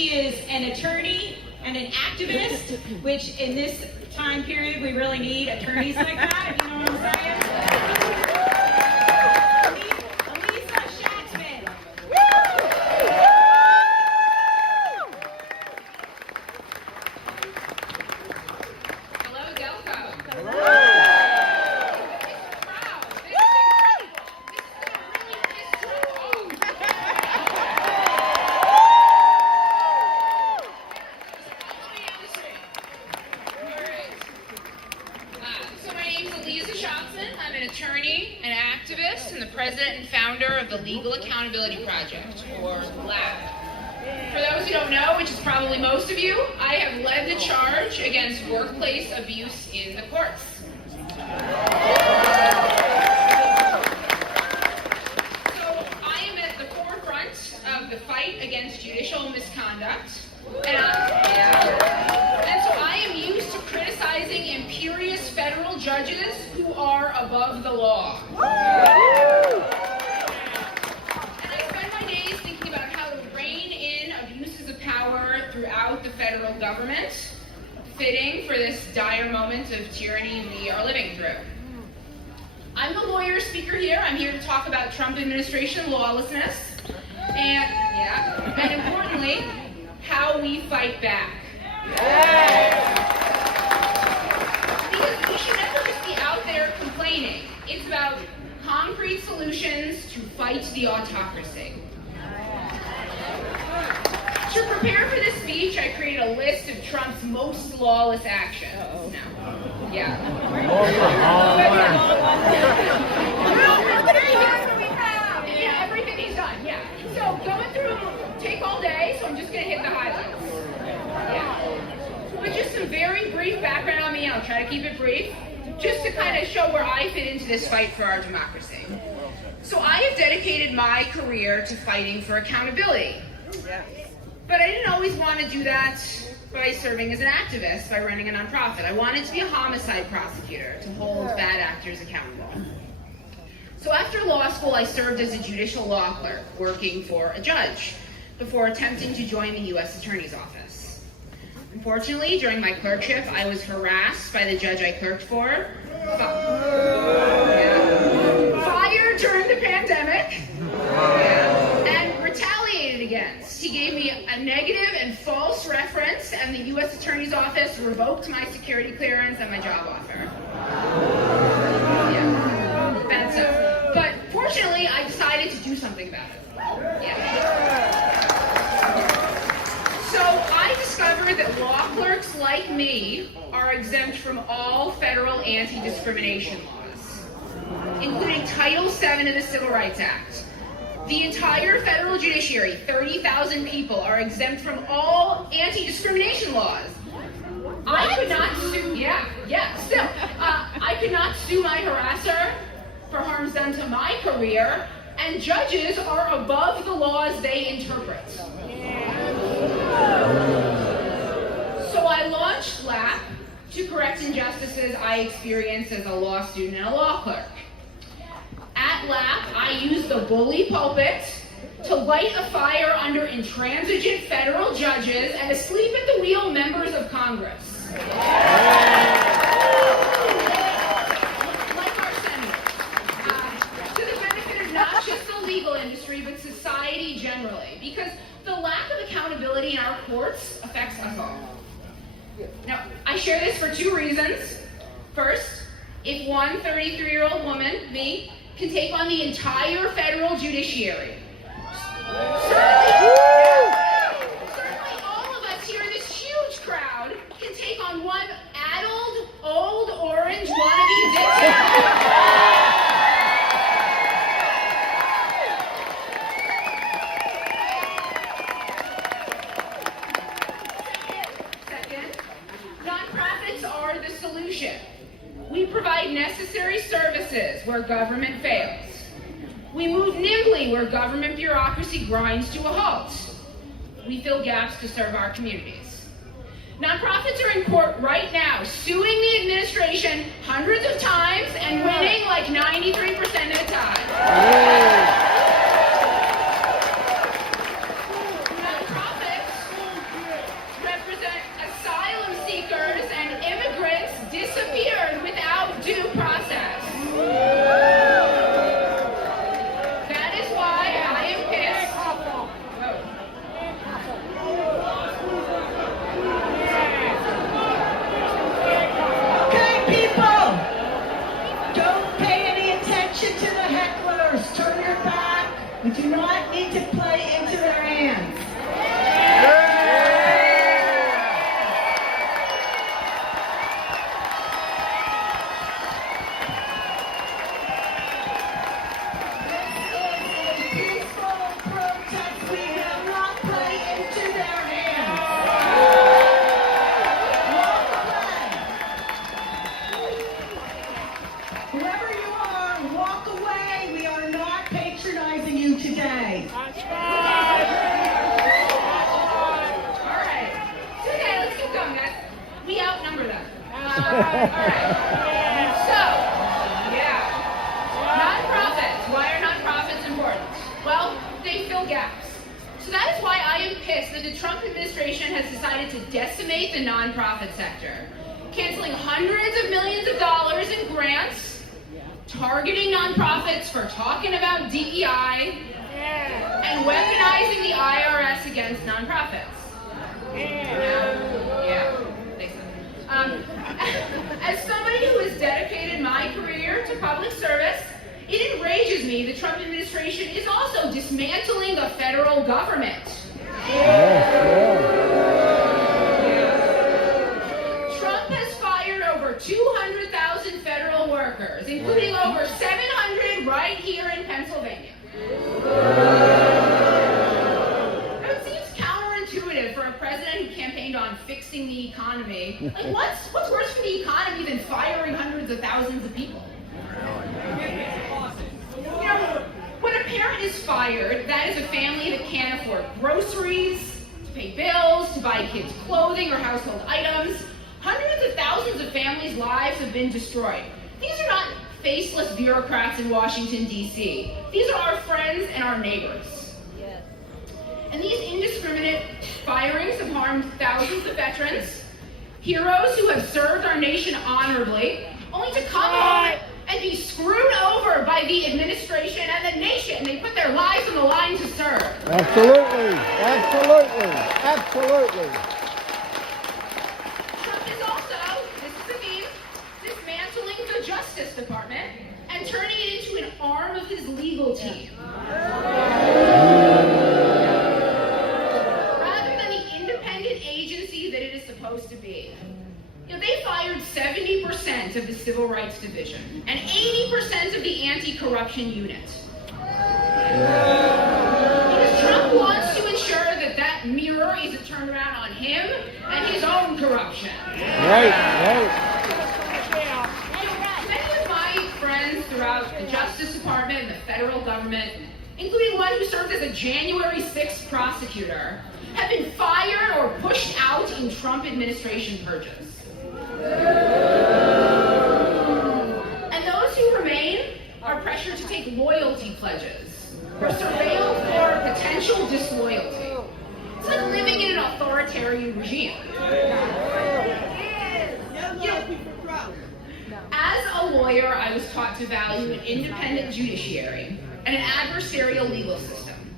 She is an attorney and an activist, which in this time period we really need attorneys like that, you know what I'm saying? Aliza Shatzman. Hello, DelCo. Hello. Aliza Shatzman. I'm an attorney, an activist, and the president and founder of the Legal Accountability Project, or LAP. For those who don't know, which is probably most of you, I have led the charge against workplace abuse in the courts. So I am at the forefront of the fight against judicial misconduct, and so I am used to criticizing imperious federal judges who are above the law. And I spend my days thinking about how to rein in abuses of power throughout the federal government, fitting for this dire moment of tyranny we are living through. I'm the lawyer speaker here. I'm here to talk about Trump administration lawlessness and importantly, how we fight back. Because we should never just be out there complaining. It's about concrete solutions to fight the autocracy. To prepare for this speech, I created a list of Trump's most lawless actions. Everything he's done, So going through them take all day, so I'm just going to hit the highlights. But just some very brief background on me, and I'll try to keep it brief, just to kind of show where I fit into this fight for our democracy. So I have dedicated my career to fighting for accountability. But I didn't always want to do that by serving as an activist, by running a nonprofit. I wanted to be a homicide prosecutor, to hold bad actors accountable. So after law school, I served as a judicial law clerk, working for a judge, before attempting to join the U.S. Attorney's Office. Unfortunately, during my clerkship, I was harassed by the judge I clerked for, fired during the pandemic, and retaliated against. He gave me a negative and false reference, and the U.S. Attorney's Office revoked my security clearance and my job offer. Offensive. But fortunately, I decided to do something about it. So I discovered that law clerks like me are exempt from all federal anti-discrimination laws, including Title VII of the Civil Rights Act. The entire federal judiciary, 30,000 people, are exempt from all anti-discrimination laws. I could not sue, I could not sue my harasser for harms done to my career, and judges are above the laws they interpret. So I launched LAP to correct injustices I experienced as a law student and a law clerk. At LAP, I used the bully pulpit to light a fire under intransigent federal judges and asleep at the wheel members of Congress. Like our senators. To the benefit of not just the legal industry, but society generally. Because the lack of accountability in our courts affects us all. Now, I share this for two reasons. First, if one 33-year-old woman, me, can take on the entire federal judiciary, certainly all of us here in this huge crowd can take on one addled, old, orange wannabe dictator. Second, nonprofits are the solution. We provide necessary services where government fails. We move nimbly where government bureaucracy grinds to a halt. We fill gaps to serve our communities. Nonprofits are in court right now, suing the administration hundreds of times and winning like 93% of the time. So, nonprofits. Why are nonprofits important? Well, they fill gaps. So that is why I am pissed that the Trump administration has decided to decimate the nonprofit sector, canceling hundreds of millions of dollars in grants, targeting nonprofits for talking about DEI, and weaponizing the IRS against nonprofits. As somebody who has dedicated my career to public service, it enrages me the Trump administration is also dismantling the federal government. Trump has fired over 200,000 federal workers, including over 700 right here in Pennsylvania. Now, it seems counterintuitive for a president who campaigned on fixing the economy. Like, what's worse for the economy than firing hundreds of thousands of people? You know, when a parent is fired, that is a family that can't afford groceries, to pay bills, to buy kids clothing or household items. Hundreds of thousands of families' lives have been destroyed. These are not faceless bureaucrats in Washington, D.C. These are our friends and our neighbors. And these indiscriminate firings have harmed thousands of veterans, heroes who have served our nation honorably, only to come home and be screwed over by the administration and the nation. They put their lives on the line to serve. Absolutely. Absolutely. Absolutely. Trump is also, this is the theme, dismantling the Justice Department and turning it into an arm of his legal team. Rather than the independent agency that it is supposed to be. You know, they fired 70% of the Civil Rights Division and 80% of the anti-corruption unit. Because Trump wants to ensure that that mirror isn't turned around on him and his own corruption. Right. Many of my friends throughout the Justice Department and the federal government, including one who served as a January 6th prosecutor, have been fired or pushed out in Trump administration purges. And those who remain are pressured to take loyalty pledges or surveilled for potential disloyalty. It's like living in an authoritarian regime. You know, as a lawyer, I was taught to value an independent judiciary and an adversarial legal system,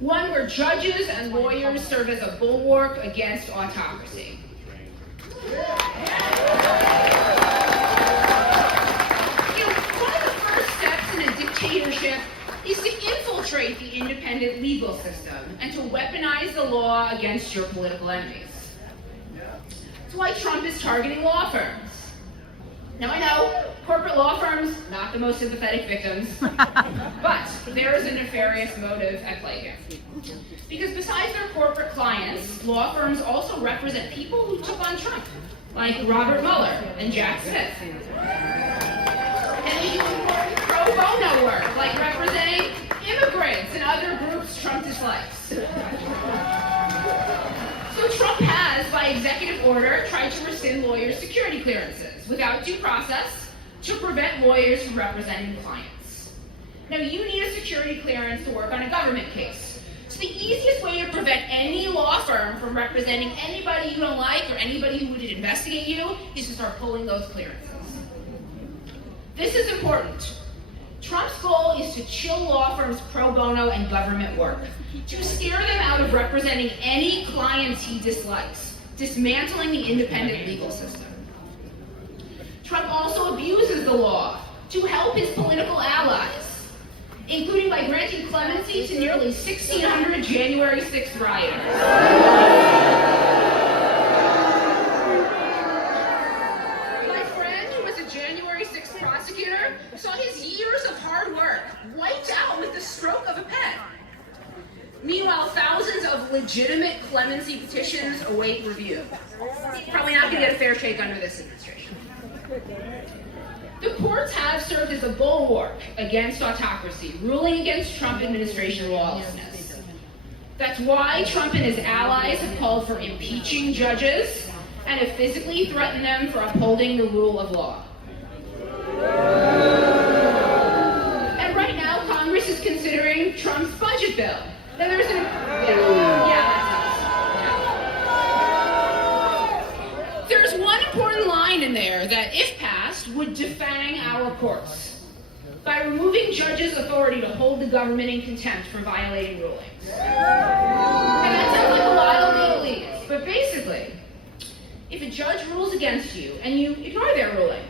one where judges and lawyers serve as a bulwark against autocracy. One of the first steps in a dictatorship is to infiltrate the independent legal system and to weaponize the law against your political enemies. That's why Trump is targeting law firms. Now I know, corporate law firms, not the most sympathetic victims, but there is a nefarious motive at play here. Because besides their corporate clients, law firms also represent people who took on Trump, like Robert Mueller and Jack Smith. And they do important pro bono work, like representing immigrants and other groups Trump dislikes. So Trump has, by executive order, tried to rescind lawyers' security clearances without due process to prevent lawyers from representing clients. Now, you need a security clearance to work on a government case. So the easiest way to prevent any law firm from representing anybody you don't like or anybody who would investigate you is to start pulling those clearances. This is important. Trump's goal is to chill law firms' pro bono and government work, to scare them out of representing any clients he dislikes, dismantling the independent legal system. Trump also abuses the law to help his political allies, including by granting clemency to nearly 1,600 January 6th rioters. Prosecutor saw his years of hard work wiped out with the stroke of a pen. Meanwhile, thousands of legitimate clemency petitions await review. Probably not going to get a fair shake under this administration. The courts have served as a bulwark against autocracy, ruling against Trump administration lawlessness. That's why Trump and his allies have called for impeaching judges and to physically threaten them for upholding the rule of law. And right now, Congress is considering Trump's budget bill. Now there's an There's one important line in there that, if passed, would defang our courts by removing judges' authority to hold the government in contempt for violating rulings. And that sounds like a lot of legalese, but basically, if a judge rules against you and you ignore their ruling,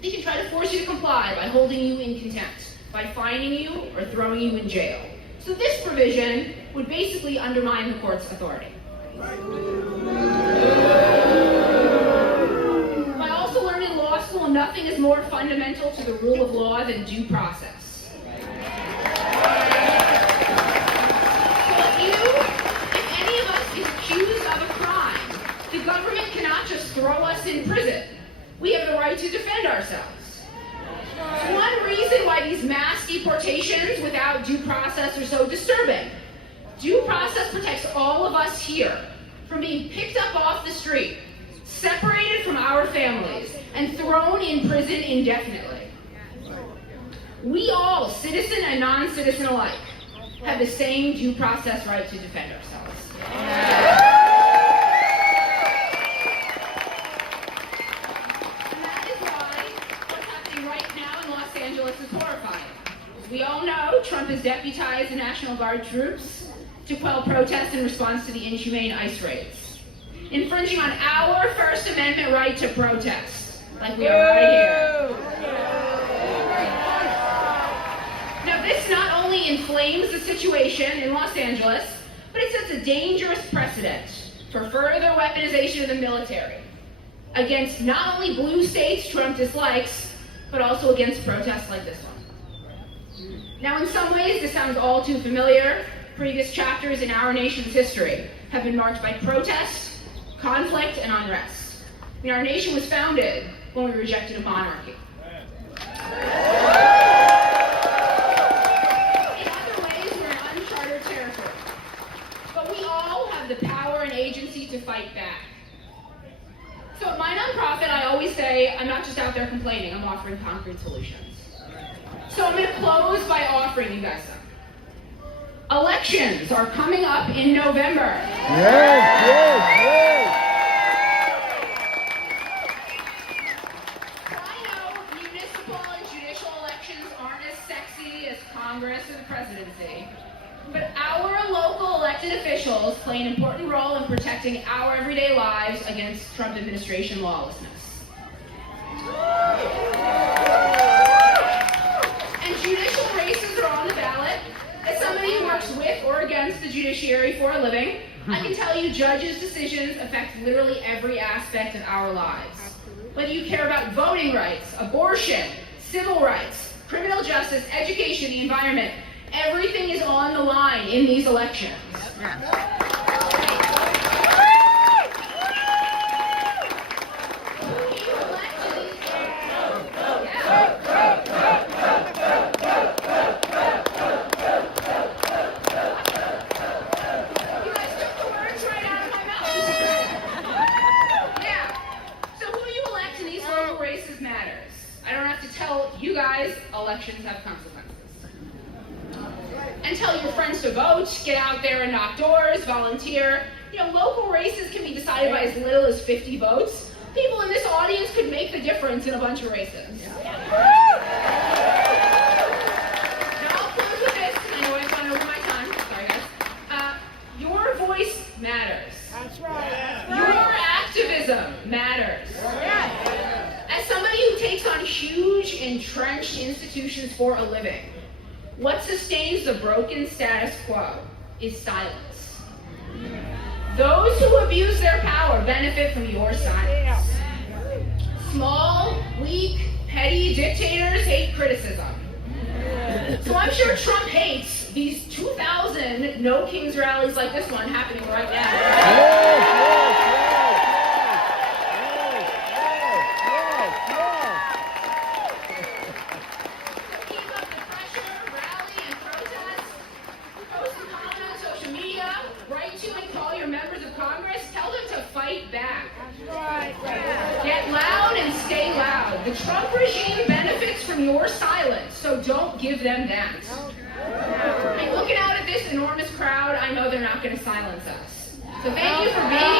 they can try to force you to comply by holding you in contempt, by fining you or throwing you in jail. So this provision would basically undermine the court's authority. I also learned in law school nothing is more fundamental to the rule of law than due process. If any of us is accused of a crime, the government cannot just throw us in prison. We have the right to defend ourselves. One reason why these mass deportations without due process are so disturbing. Due process protects all of us here from being picked up off the street, separated from our families, and thrown in prison indefinitely. We all, citizen and non-citizen alike, have the same due process right to defend ourselves. Is horrifying. We all know Trump has deputized the National Guard troops to quell protests in response to the inhumane ICE raids, infringing on our First Amendment right to protest, like we are right here. Now, this not only inflames the situation in Los Angeles, but it sets a dangerous precedent for further weaponization of the military against not only blue states Trump dislikes, but also against protests like this one. Now, in some ways, this sounds all too familiar. Previous chapters in our nation's history have been marked by protest, conflict, and unrest. I mean, our nation was founded when we rejected a monarchy. In other ways, we're in uncharted territory. But we all have the power and agency to fight back. So at my nonprofit, I always say, I'm not just out there complaining, I'm offering concrete solutions. So I'm going to close by offering you guys some. Elections are coming up in November. Yes. I know municipal and judicial elections aren't as sexy as Congress or the presidency, but our local elected officials play an important role in protecting our everyday lives against Trump administration lawlessness. And judicial races are on the ballot. As somebody who works with or against the judiciary for a living, I can tell you judges' decisions affect literally every aspect of our lives. Whether you care about voting rights, abortion, civil rights, criminal justice, education, the environment, everything is on the line in these elections. You guys, elections have consequences. And tell your friends to vote, get out there and knock doors, volunteer. You know, local races can be decided by as little as 50 votes. People in this audience could make the difference in a bunch of races. Now I'll close with this, I know I've gone over my time. Sorry, guys. Your voice matters. That's right. Your activism matters. As somebody who takes on huge, entrenched institutions for a living, what sustains the broken status quo is silence. Those who abuse their power benefit from your silence. Small, weak, petty dictators hate criticism. So I'm sure Trump hates these 2,000 No Kings rallies like this one happening right now. Write to and call your members of Congress. Tell them to fight back. The Trump regime benefits from your silence, so don't give them that. And looking out at this enormous crowd, I know they're not going to silence us. So thank you for being